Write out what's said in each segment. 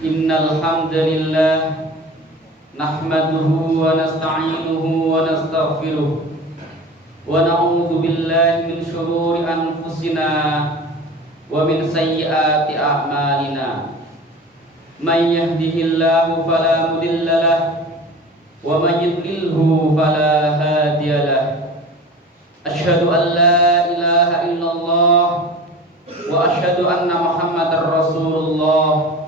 Innal hamdalillah nahmaduhu wa nasta'inuhu wa nastaghfiruh wa na'udzu billahi min shururi anfusina wa min sayyiati a'malina. May yahdihillahu fala mudilla lahu wa may yudlilhu fala hadiya lahu. Asyhadu an la ilaha illallah wa asyhadu anna Muhammadar Rasulullah.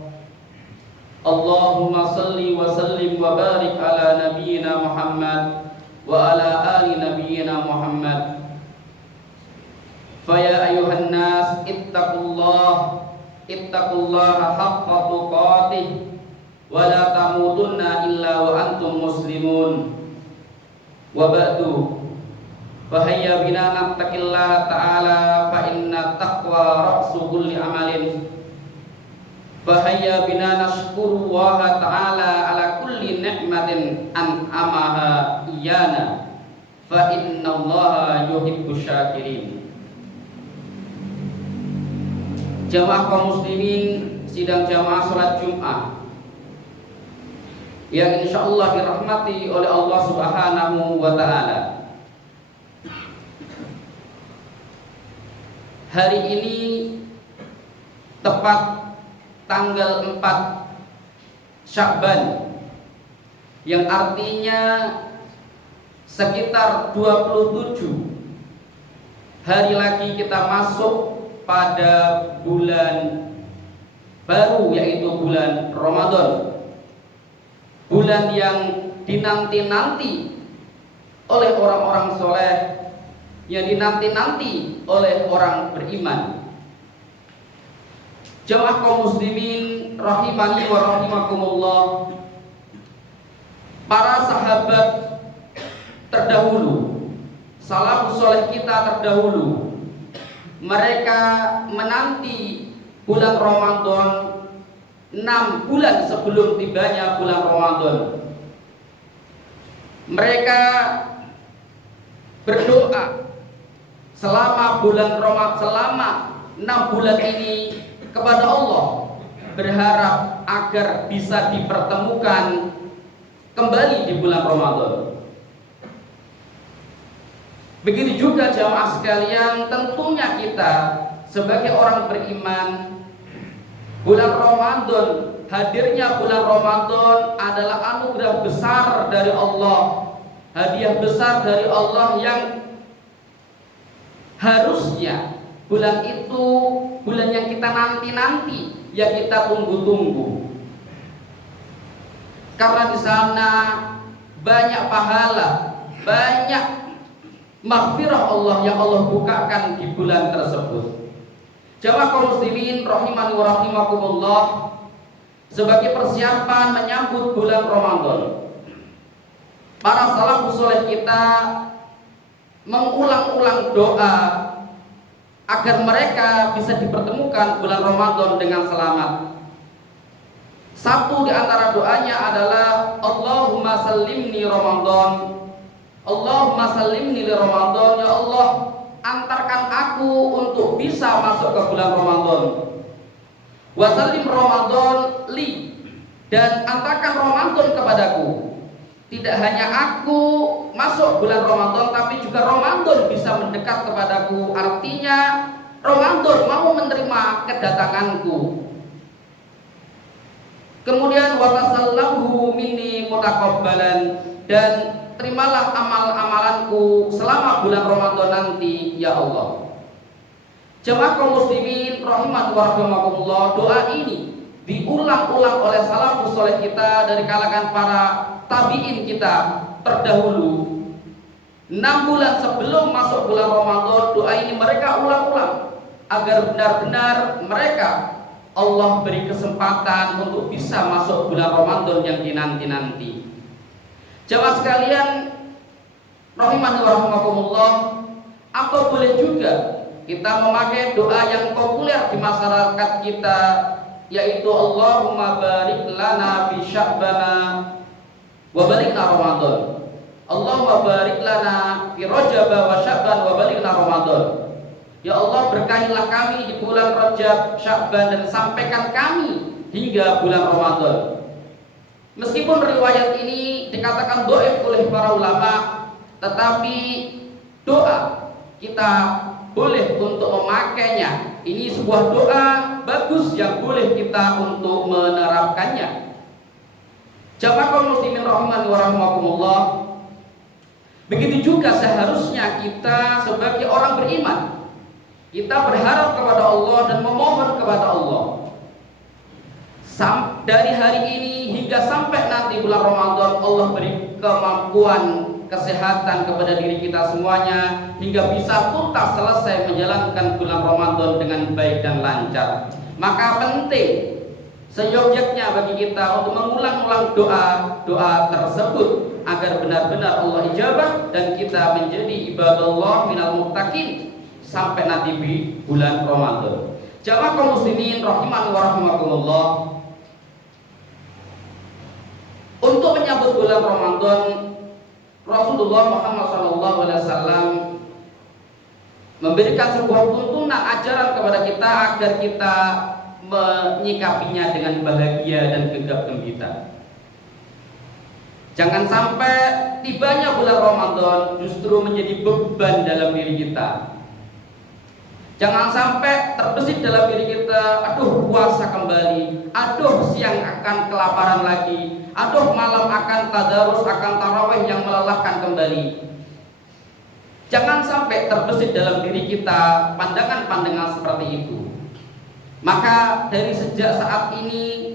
Allahumma salli wa sallim wa barik ala nabiyyina Muhammad wa ala ali nabiyyina Muhammad. Faya ayuhan nas ittaqullaha haqqa tuqatih wa la tamutunna illa wa antum muslimun. Wa ba'du, fahayya bina nattaqillaha ta'ala fa inna taqwa ra'su kulli amalin. Fahayya bina nashkurullaha ta'ala ala kulli ni'matin an'amaha iyana fa innallaha yuhibbus syakirin. Jamaah kaum muslimin sidang jamaah salat Jumat yang insyaallah dirahmati oleh Allah Subhanahu wa taala. Hari ini tepat tanggal 4 Sya'ban, yang artinya sekitar 27 hari lagi kita masuk pada bulan baru, yaitu bulan Ramadan. Bulan yang dinanti-nanti oleh orang-orang soleh, yang dinanti-nanti oleh orang beriman. Jamaah kaum muslimin rahimani wa rahimakumullah, para sahabat terdahulu, salafus saleh kita terdahulu, mereka menanti bulan Ramadan 6 bulan sebelum tibanya bulan Ramadan. Mereka berdoa selama bulan Ramadan, selama 6 bulan ini kepada Allah, berharap agar bisa dipertemukan kembali di bulan Ramadan. Begitu juga jamaah sekalian, tentunya kita sebagai orang beriman, bulan Ramadan, hadirnya bulan Ramadan adalah anugerah besar dari Allah, hadiah besar dari Allah yang harusnya bulan itu bulan yang kita nanti-nanti, yang kita tunggu-tunggu. Karena di sana banyak pahala, banyak maghfirah Allah yang Allah bukakan di bulan tersebut. Jamaah kaum muslimin rahimani wa rahimakumullah, sebagai persiapan menyambut bulan Ramadan, para salafus saleh kita mengulang-ulang doa agar mereka bisa dipertemukan bulan Ramadan dengan selamat. Satu di antara doanya adalah Allahumma sallimni Ramadan, Allahumma sallimni li Ramadan. Ya Allah, antarkan aku untuk bisa masuk ke bulan Ramadan. Wa sallim Ramadan li, dan antarkan Ramadan kepadaku. Tidak hanya aku masuk bulan Ramadan, tapi juga Ramadan bisa mendekat kepadaku. Artinya Ramadan mau menerima kedatanganku. Kemudian watasallahu minni mutaqabbalan, dan terimalah amal-amalanku selama bulan Ramadan nanti ya Allah. Jemaah kaum muslimin rahimani wa rahimakumullah, doa ini diulang-ulang oleh salafus saleh kita dari kalangan para tabi'in kita terdahulu. 6 bulan sebelum masuk bulan Ramadan, doa ini mereka ulang-ulang agar benar-benar mereka Allah beri kesempatan untuk bisa masuk bulan Ramadan yang dinanti-nanti. Jamaah sekalian rahimani wa rahimakumullah, atau boleh juga kita memakai doa yang populer di masyarakat kita, yaitu Allahumma barik lana fi sya'bana wa balighna Ramadan. Allahumma barik lana fi Rajab wa Sya'ban wa balighna Ramadan. Ya Allah, berkahilah kami di bulan Rajab, Sya'ban, dan sampaikan kami hingga bulan Ramadan. Meskipun riwayat ini dikatakan dhaif oleh para ulama, tetapi doa kita boleh untuk memakainya. Ini sebuah doa bagus yang boleh kita untuk menerapkannya. Jamaah kaum muslimin rahimani wa rahimakumullah. Begitu juga seharusnya kita sebagai orang beriman, kita berharap kepada Allah dan memohon kepada Allah. Dari hari ini hingga sampai nanti bulan Ramadan, Allah beri kemampuan kesehatan kepada diri kita semuanya hingga bisa tuntas selesai menjalankan bulan Ramadan dengan baik dan lancar. Maka penting seyogyaknya bagi kita untuk mengulang-ulang doa tersebut agar benar-benar Allah ijabah dan kita menjadi ibadallah minal muttaqin sampai nanti di bulan Ramadan. Jamaah kaum muslimin rahimani wa rahimakumullah. Untuk menyambut bulan Ramadan, Rasulullah Muhammad SAW memberikan sebuah tuntunan ajaran kepada kita agar kita menyikapinya dengan bahagia dan gegap gembira. Jangan sampai tibanya bulan Ramadan justru menjadi beban dalam diri kita. Jangan sampai terbesit dalam diri kita, aduh puasa kembali, aduh siang akan kelaparan lagi, aduh malam akan tadarus, akan tarawih yang melelahkan kembali. Jangan sampai terbesit dalam diri kita pandangan-pandangan seperti itu. Maka dari sejak saat ini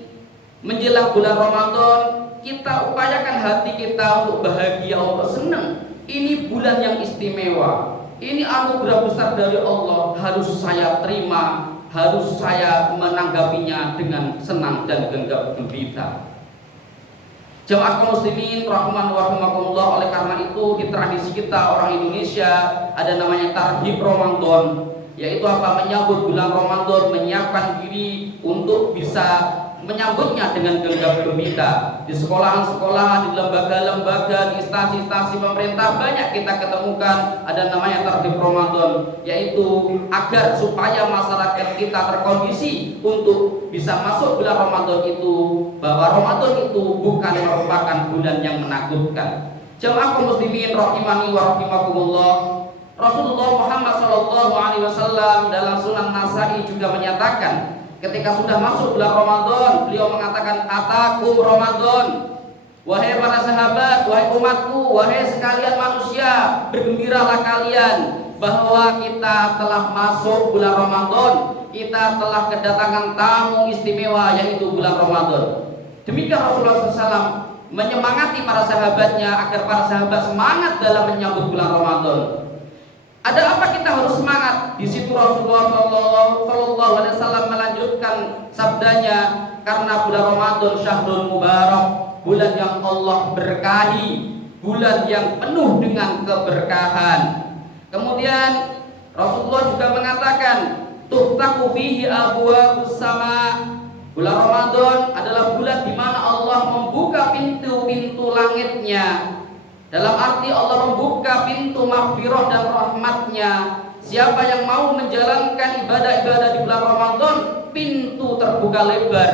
menjelang bulan Ramadan, kita upayakan hati kita untuk bahagia, untuk senang. Ini bulan yang istimewa. Ini anugerah besar dari Allah, harus saya terima, harus saya menanggapinya dengan senang dan gegap gembira. Jamaah kaum muslimin rahman wa rahimakumullah, oleh karena itu di tradisi kita orang Indonesia ada namanya tarhib Ramadan, yaitu apa? Menyambut bulan Ramadan, menyiapkan diri untuk bisa menyambutnya dengan gegap gembira. Di sekolahan-sekolahan, di lembaga-lembaga, di instansi-instansi pemerintah banyak kita ketemukan ada namanya tarhib Ramadan, yaitu agar supaya masyarakat kita terkondisi untuk bisa masuk bulan Ramadan itu, bahwa Ramadan itu bukan merupakan bulan yang menakutkan. Jamaah kaum muslimin rahimani wa rahimakumullah. Rasulullah Muhammad SAW dalam Sunan Nasa'i juga menyatakan, ketika sudah masuk bulan Ramadan, beliau mengatakan, atakum Ramadan, wahai para sahabat, wahai umatku, wahai sekalian manusia, bergembiralah kalian bahwa kita telah masuk bulan Ramadan, kita telah kedatangan tamu istimewa, yaitu bulan Ramadan. Demikian Rasulullah SAW menyemangati para sahabatnya agar para sahabat semangat dalam menyambut bulan Ramadan. Ada apa kita harus semangat? Di situ Rasulullah SAW melanjutkan sabdanya, karena bulan Ramadan syahrul mubarak, bulan yang Allah berkahi, bulan yang penuh dengan keberkahan. Kemudian Rasulullah juga mengatakan, tuftahu fihi abwaabus sama. Bulan Ramadan adalah bulan di mana Allah membuka pintu-pintu langitnya. Dalam arti Allah membuka pintu maghfirah dan rahmatnya. Siapa yang mau menjalankan ibadah-ibadah di bulan Ramadan, pintu terbuka lebar.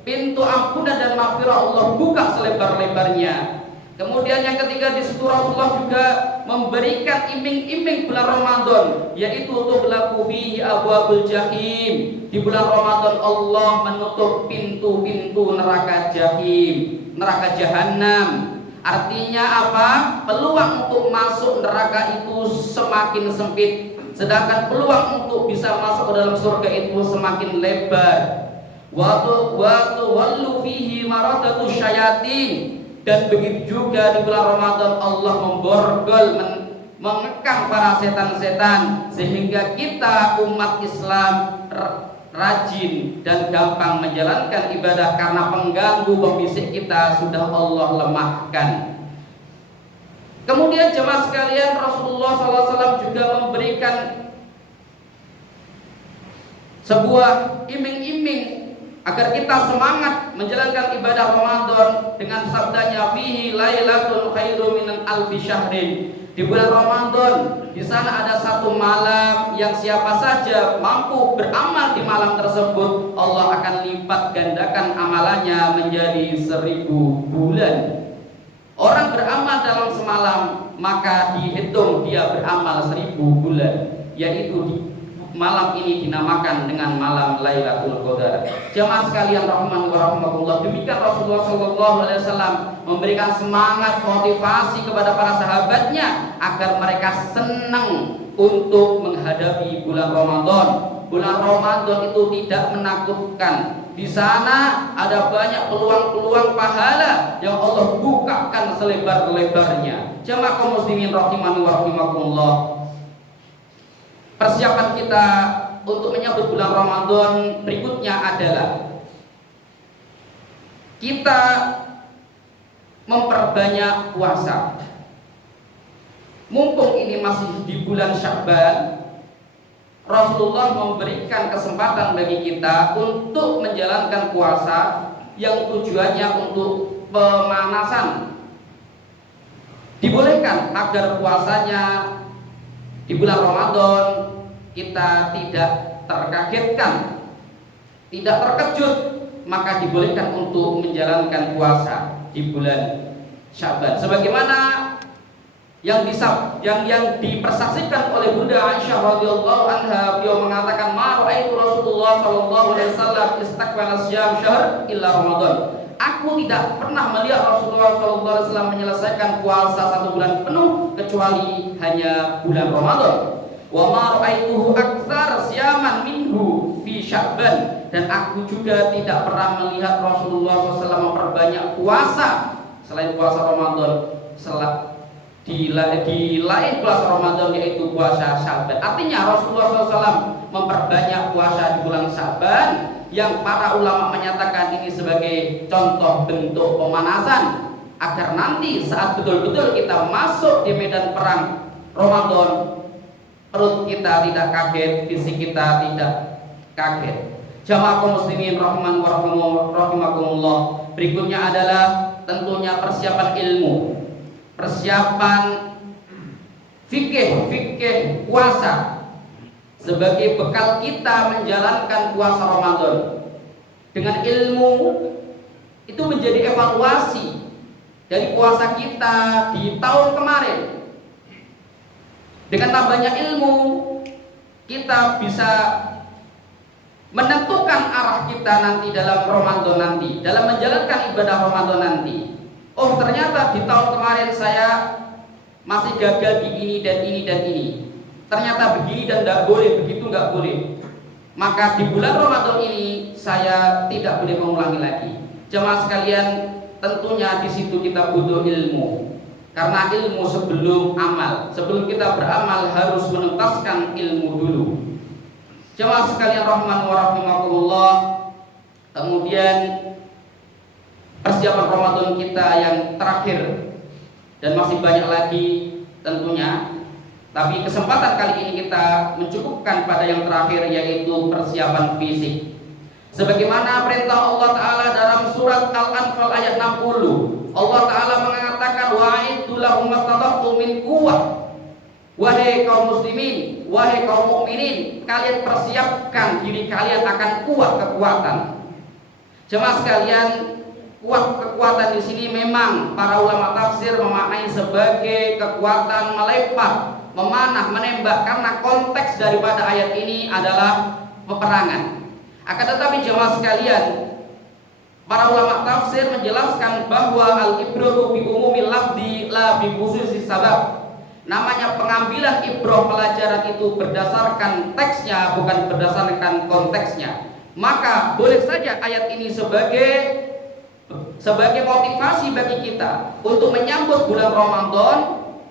Pintu ampunan dan maghfirah Allah buka selebar-lebarnya. Kemudian yang ketiga, di situ Rasulullah juga memberikan iming-iming bulan Ramadan, yaitu untuk berlaku fihi abwaabul jahim. Di bulan Ramadan Allah menutup pintu-pintu neraka jahim, neraka jahanam. Artinya apa? Peluang untuk masuk neraka itu semakin sempit, sedangkan peluang untuk bisa masuk ke dalam surga itu semakin lebar. Waktu wallu fihi maradatu syayatin. Dan begitu juga di bulan Ramadan Allah memborgol, mengekang para setan-setan, sehingga kita umat Islam rajin dan gampang menjalankan ibadah karena pengganggu pembisik kita sudah Allah lemahkan. Kemudian jemaah sekalian, Rasulullah SAW juga memberikan sebuah iming-iming agar kita semangat menjalankan ibadah Ramadan dengan sabdanya, fihi lailatul khairu minan alfi syahrin. Di bulan Ramadan, di sana ada satu malam yang siapa saja mampu beramal di malam tersebut, Allah akan lipat gandakan amalannya menjadi 1000 bulan. Orang beramal dalam semalam, maka dihitung dia beramal 1000 bulan, yaitu di malam ini dinamakan dengan malam Lailatul Qadar. Jemaah sekalian rahimani wa rahimakumullah, demikian Rasulullah SAW memberikan semangat motivasi kepada para sahabatnya agar mereka senang untuk menghadapi bulan Ramadan. Bulan Ramadan itu tidak menakutkan. Di sana ada banyak peluang-peluang pahala yang Allah bukakan selebar-lebarnya. Jemaah kaum muslimin rahimani wa rahimakumullah, persiapan kita untuk menyambut bulan Ramadan berikutnya adalah kita memperbanyak puasa. Mumpung ini masih di bulan Sya'ban, Rasulullah memberikan kesempatan bagi kita untuk menjalankan puasa yang tujuannya untuk pemanasan. Dibolehkan agar puasanya di bulan Ramadan kita tidak terkagetkan, tidak terkejut, maka dibolehkan untuk menjalankan puasa di bulan Sya'ban. Sebagaimana yang dipersaksikan oleh Bunda Aisyah radhiyallahu anha, beliau mengatakan, "Ma ra'aitu Rasulullah sallallahu alaihi wasallam istaqbala siyam syahr illa Ramadan." Aku tidak pernah melihat Rasulullah sallallahu alaihi wasallam menyelesaikan puasa 1 bulan penuh kecuali hanya bulan Ramadan. Wa ma ra'aituhu aktsar siyaman minhu fi Sya'ban, dan aku juga tidak pernah melihat Rasulullah SAW memperbanyak puasa selain puasa Ramadan di lain puasa Ramadan, yaitu puasa Sya'ban. Artinya Rasulullah SAW memperbanyak puasa di bulan Sya'ban yang para ulama menyatakan ini sebagai contoh bentuk pemanasan agar nanti saat betul-betul kita masuk di medan perang Ramadan, perut kita tidak kaget, fisik kita tidak kaget. Jamaah kaum muslimin rahiman wa rahimakumullah, berikutnya adalah tentunya persiapan ilmu, persiapan fikih puasa sebagai bekal kita menjalankan puasa Ramadan. Dengan ilmu itu menjadi evaluasi dari puasa kita di tahun kemarin. Dengan tambahnya ilmu, kita bisa menentukan arah kita nanti dalam Ramadan nanti, dalam menjalankan ibadah Ramadan nanti. Oh, ternyata di tahun kemarin saya masih gagal di ini dan ini dan ini. Ternyata begini dan tidak boleh, begitu nggak boleh. Maka di bulan Ramadan ini saya tidak boleh mengulangi lagi. Jemaah sekalian, tentunya di situ kita butuh ilmu. Karena ilmu sebelum amal, sebelum kita beramal harus menuntaskan ilmu dulu. Jemaah sekalian rahman wa rahimakumullah, kemudian persiapan Ramadan kita yang terakhir, dan masih banyak lagi tentunya, tapi kesempatan kali ini kita mencukupkan pada yang terakhir, yaitu persiapan fisik. Sebagaimana perintah Allah Ta'ala dalam surat Al-Anfal ayat 60, Allah Ta'ala mengatakan, wa'iddu lahum mastata'tum min quwwah. Wahai kaum muslimin, wahai kaum mukminin, kalian persiapkan diri kalian akan kuat kekuatan. Jemaah sekalian, kuat kekuatan di sini memang para ulama tafsir memaknai sebagai kekuatan melepak, memanah, menembak, karena konteks daripada ayat ini adalah peperangan. Akan tetapi jemaah sekalian, para ulama tafsir menjelaskan bahwa al-ibratu bi umumil lafzi la bi khususis sabab. Namanya pengambilan ibrah, pelajaran itu berdasarkan teksnya, bukan berdasarkan konteksnya. Maka boleh saja ayat ini sebagai motivasi bagi kita untuk menyambut bulan Ramadan,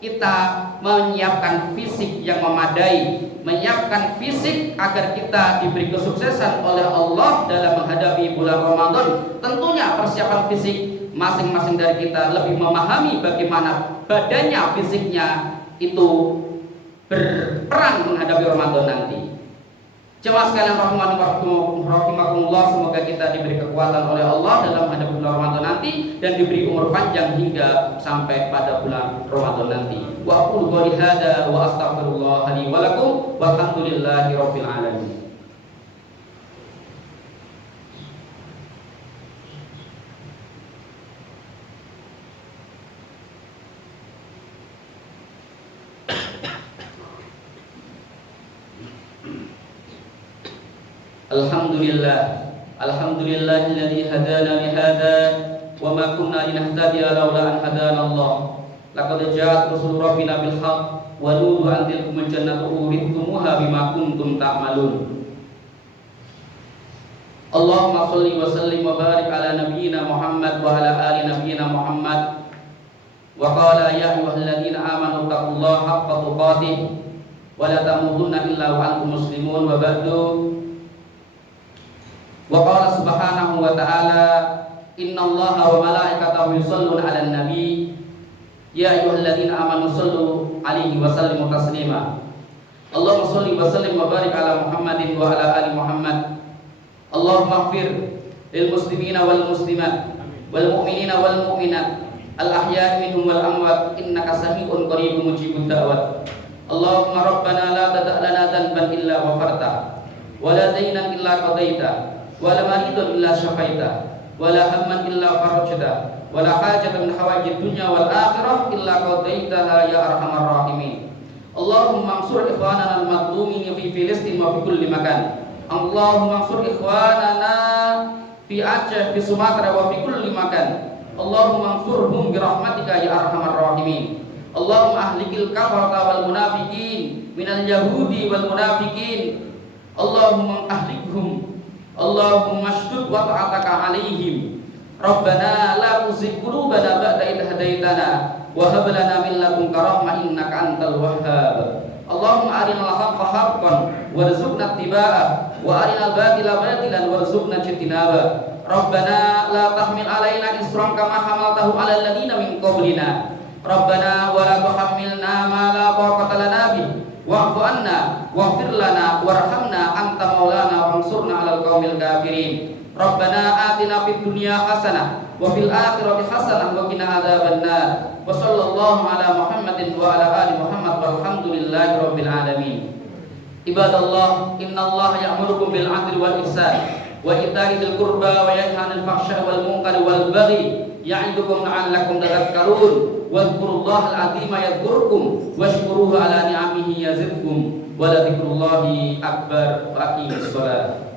kita menyiapkan fisik yang memadai, menyiapkan fisik agar kita diberi kesuksesan oleh Allah dalam menghadapi bulan Ramadan. Tentunya persiapan fisik masing-masing dari kita lebih memahami bagaimana badannya, fisiknya itu berperan menghadapi Ramadan nanti. Jemaah sekalian rahimakumullah, semoga kita diberi kekuatan oleh Allah dalam menghadapi bulan Ramadan nanti. nanti dan diberi umur panjang hingga sampai pada bulan Ramadan nanti. Wa aqulu qouli hadza wa astaghfirullah li wa lakum walhamdulillahi rabbil alamin. Alhamdulillahilladzi hadana li hadza wa ma kunna linahtadiya laula an hadana Allah. Laqad ja'at rusul rabbina bil haqq wa nuru an tilkumul jannatu uridtumuha bima kuntum ta'malun. Allahumma shalli wa sallim wa barik ala nabiyyina Muhammad wa ala ali nabiyyina Muhammad. Wa qala ya ayyuhalladzina amanu taqullaha haqqa tuqatih wa la tamutunna illa wa antum muslimun wa ba'du. Wa qala subhanahu wa ta'ala innallaha wa malaikatahu yusholluna 'alan nabi ya ayyuhalladzina amanu shallu 'alaihi wa sallimu taslima. Allahumma shalli wa sallim wa barik ala Muhammadin wa ala ali Muhammad. Allahumma ighfir lil muslimina wal muslimat wal mu'minina wal mu'minat al ahya'i minhum wal amwat innaka sami'un qaribun mujibud da'wat. Allahumma rabbana la tada' lana dhanban illa ghafarta wa la daynan illa qadaita wa la maridan illa syafaita wa la hamman illa farajta wa la hajatan min hawaijid dunya wal akhirah illa qadaitaha ya arhamar rahimin. Allahumma ansur ikhwanana al-madlumin fi Filistin wa fi kulli makan. Allahumma ansur ikhwanana fi Aceh, fi Sumatera wa fi kulli makan. Allahumma ansurhum bi rahmatika ya arhamar rahimin. Allahumma ahlikil kafarata wal munafiqin minal yahudi wal munafiqin. Allahumma ahlikhum. Allahumma shdud wa ta'ataka alaihim. Rabbana la tuzigh qulubana ba'da idh hadaitana wa hab lana min ladunka rahmah innaka antal wahhab. Allahumma arinal haqqa haqqan warzuqna ittiba'ah wa arinal batila batilan warzuqna ijtinabah. Rabbana la tahmil alaina isran kama hamaltahu 'alal ladzina min qablina. Rabbana wa la tuhammilna ma la taqata lana bih wa'fu anna waghfir lana warhamna anta maulana wansurna 'alal qaumil kafirin. Rabbana atina fid dunya hasanah wa fil akhirati hasanah wa qina adzabannar. Wa sallallahu ala Muhammadin wa ala ali Muhammad walhamdulillahi rabbil alamin. Ibadallah, innallaha ya'murukum bil 'adli wal ihsan wa ita'i dzil qurba wa yanha 'anil fahsya'i wal munkari wal baghi ya'idukum la'allakum tadhakkarun. Wadhkurullahal 'azima yadhkurkum washkuruhu ala ni'amihi yazidkum wa la dzikrullahi akbar. Wa aqimus shalah.